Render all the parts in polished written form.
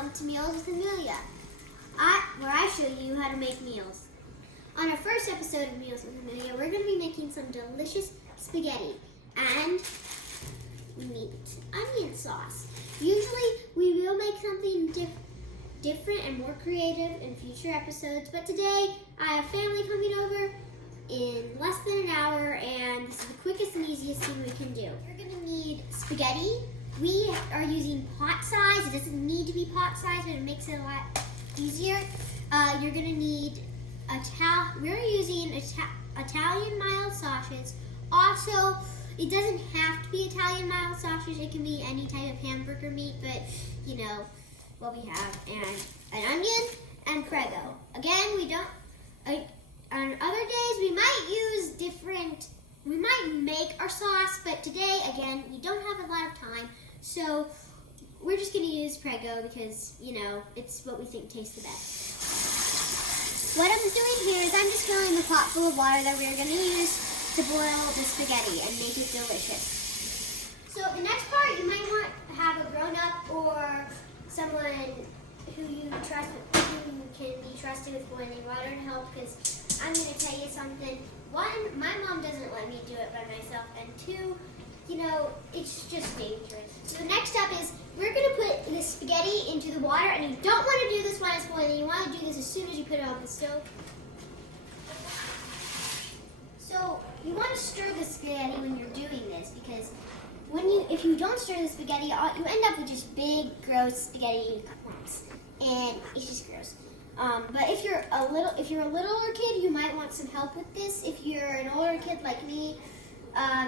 welcome to Meals with Amelia, where I show you how to make meals. On our first episode of Meals with Amelia, we're going to be making some delicious spaghetti and meat onion sauce. Usually we will make something different and more creative in future episodes, but today I have family coming over in less than an hour, and this is the quickest and easiest thing we can do. You're going to need spaghetti. We are using pot size. It doesn't need to be pot size, but it makes it a lot easier. You're going to need we're using Italian mild sausages. Also, it doesn't have to be Italian mild sausage. It can be any type of hamburger meat, but you know what we have. And an onion and Prego. Again, we don't. On other days, we might make our sauce, but today, again, we don't have a lot of time. So we're just going to use Prego because, you know, it's what we think tastes the best. What I'm doing here is I'm just filling the pot full of water that we're going to use to boil the spaghetti and make it delicious. So the next part, you might want to have a grown-up or someone who you trust, who can be trusted with boiling water to help, because I'm going to tell you something. One, my mom doesn't let me do it by myself, and two, you know, it's just dangerous. So the next step is we're going to put the spaghetti into the water, and you don't want to do this when it's boiling. You want to do this as soon as you put it on the stove. So you want to stir the spaghetti when you're doing this, because if you don't stir the spaghetti, you end up with just big, gross spaghetti clumps, and it's just gross. But if you're a littler kid, you might want some help with this. If you're an older kid like me,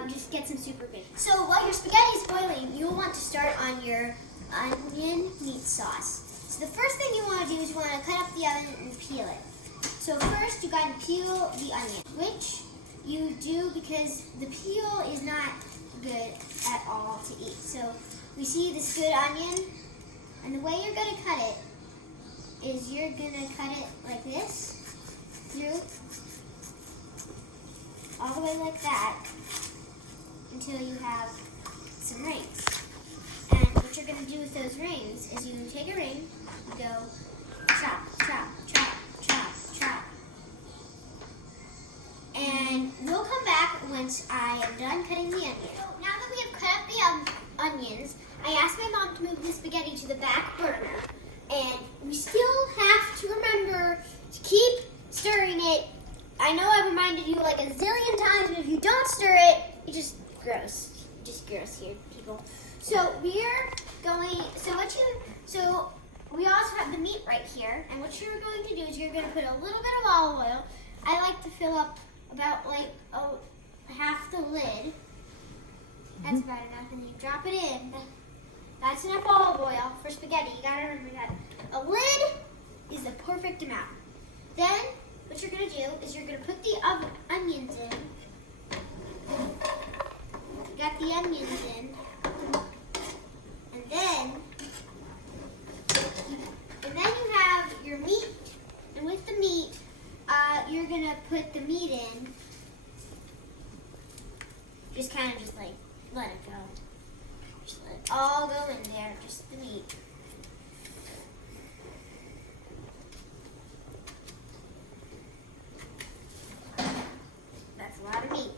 just get some supervision. So while your spaghetti is boiling, you'll want to start on your onion meat sauce. So the first thing you want to do is you want to cut up the onion and peel it. So first you got to peel the onion, which you do because the peel is not good at all to eat. So we see this good onion, and the way you're going to cut it is you're going to cut it like this, through, all the way like that, until you have some rings. And what you're going to do with those rings is you take a ring, you go chop, chop, chop, chop, chop. And we'll come back once I am done cutting the onion. So now that we have cut up the onions, I asked my mom to move the spaghetti to the back burner. And we still have to remember to keep stirring it. I know I've reminded you like a zillion times, but if you don't stir it, it's just gross. Just gross here, people. So we also have the meat right here, and what you're going to do is you're going to put a little bit of olive oil. I like to fill up about like half the lid. That's about enough, and you drop it in. That's enough olive oil for spaghetti. You gotta remember that. A lid is the perfect amount. Then, what you're gonna do is you're gonna put the onions in. You got the onions in. And then you have your meat. And with the meat, you're gonna put the meat in. Just kind of just like, let it go. Just let it all go in there, just the meat. That's a lot of meat.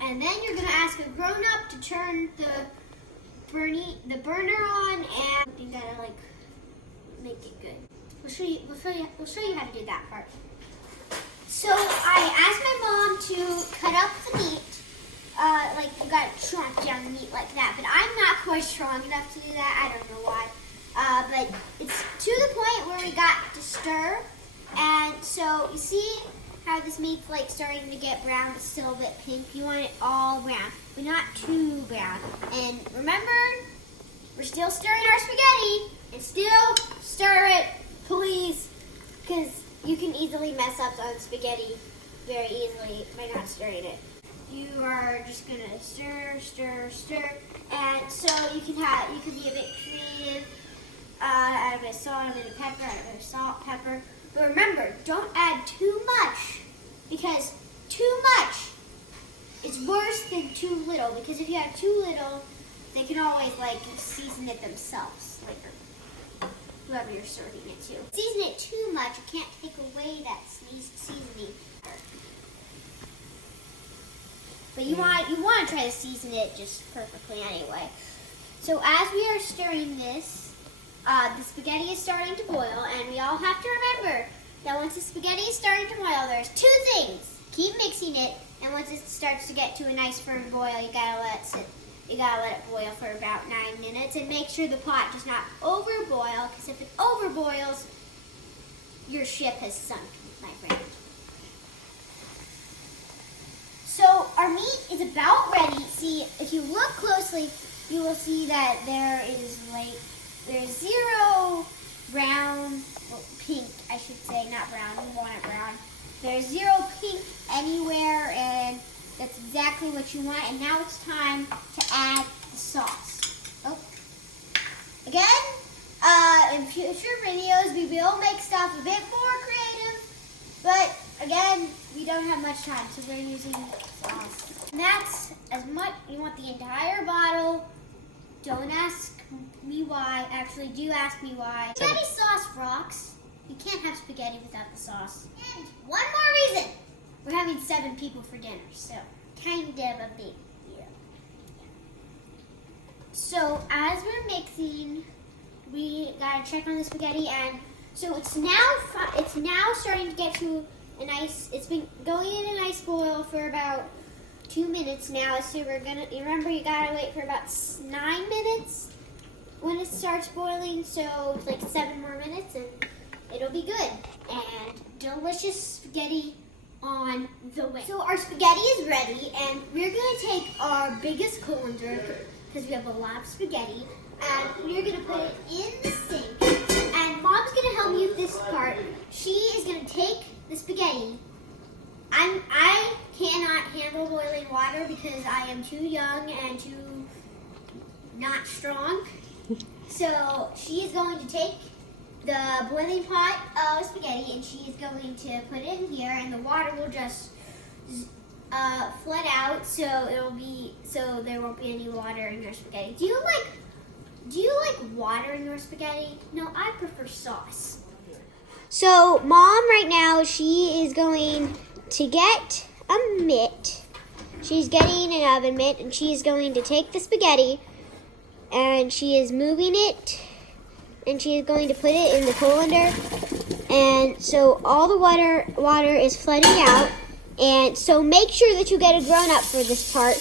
And then you're gonna ask a grown-up to turn the burner on, and you gotta like make it good. We'll show you how to do that part. So I asked my mom to cut up the meat. Like you gotta chomp down the meat like that, but I'm not quite strong enough to do that. I don't know why. But it's to the point where we got to stir, and so you see how this meat's like starting to get brown, but still a bit pink. You want it all brown, but not too brown. And remember, we're still stirring our spaghetti, and still stir it, please, because you can easily mess up on spaghetti very easily by not stirring it. You are just gonna stir, stir, stir, and so you can be a bit creative. Add a bit of salt, a bit of pepper, add a bit of salt, pepper. But remember, don't add too much, because too much is worse than too little. Because if you add too little, they can always like season it themselves later. Whoever you're serving it to. Season it too much, you can't take away that seasoning. But you want to try to season it just perfectly anyway. So as we are stirring this, the spaghetti is starting to boil, and we all have to remember that once the spaghetti is starting to boil, there's two things. Keep mixing it, and once it starts to get to a nice firm boil, you gotta let it sit. You gotta let it boil for about 9 minutes, and make sure the pot does not overboil, because if it overboils, your ship has sunk, my friend. So our meat is about ready. See, if you look closely, you will see that there's zero brown, well, pink, I should say, not brown, we want it brown. There's zero pink anywhere, and that's exactly what you want. And now it's time to add the sauce. Oh. Again, in future videos, we will make stuff a bit more creative, but again, we don't have much time, so we're using sauce. And that's as much, you want the entire bottle. Don't ask me why. Actually, do ask me why. Spaghetti sauce rocks. You can't have spaghetti without the sauce. And one more reason. We're having 7 people for dinner, so kind of a big deal. So as we're mixing, we gotta check on the spaghetti, and so it's now starting to get to a nice. It's been going in a nice boil for about 2 minutes now. So we're gonna remember you gotta wait for about 9 minutes when it starts boiling. So like 7 more minutes, and it'll be good and delicious spaghetti on the way. So our spaghetti is ready, and we're gonna take our biggest colander because we have a lot of spaghetti, and we're gonna put it in the sink. And Mom's gonna help me with this part. She is gonna take the spaghetti. I cannot handle boiling water because I am too young and too not strong. So she is going to take the boiling pot of spaghetti, and she is going to put it in here, and the water will just flood out, so there won't be any water in your spaghetti. Do you like water in your spaghetti? No, I prefer sauce. So Mom right now, she is going to get a mitt. She's getting an oven mitt, and she's going to take the spaghetti, and she is moving it, and she is going to put it in the colander, and so all the water is flooding out, and so make sure that you get a grown-up for this part.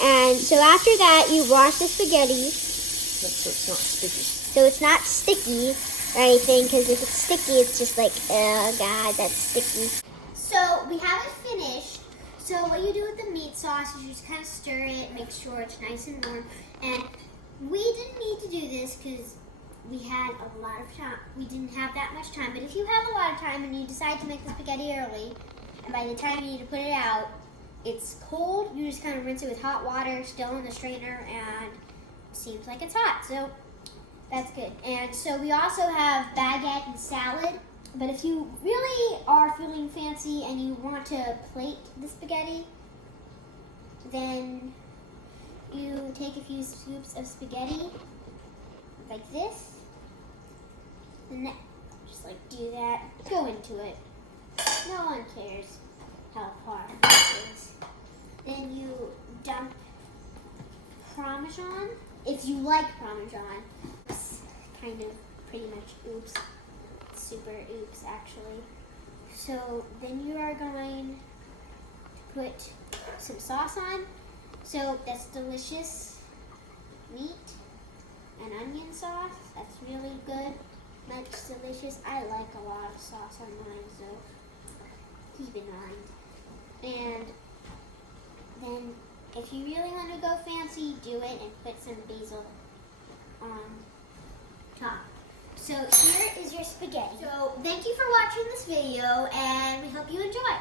And so after that, you wash the spaghetti so it's not sticky. So it's not sticky or anything, because if it's sticky, it's just like, oh God, that's sticky. So we haven't finished. So what you do with the meat sauce is you just kind of stir it, make sure it's nice and warm. And we didn't need to do this because we had a lot of time. We didn't have that much time. But if you have a lot of time and you decide to make the spaghetti early, and by the time you need to put it out, it's cold, you just kind of rinse it with hot water still in the strainer, and it seems like it's hot. So that's good. And so we also have baguette and salad. But if you really are feeling fancy and you want to plate the spaghetti, then you take a few scoops of spaghetti like this, and then just like do that. Go into it. No one cares how hard it is. Then you dump Parmesan, if you like Parmesan. It's kind of pretty much oops. Super oops, actually. So then you are going to put some sauce on. So that's delicious meat and onion sauce. That's really good. That's delicious. I like a lot of sauce on mine, so keep in mind. And then if you really want to go fancy, do it and put some basil on top. So here is your spaghetti. So thank you for watching this video, and we hope you enjoy.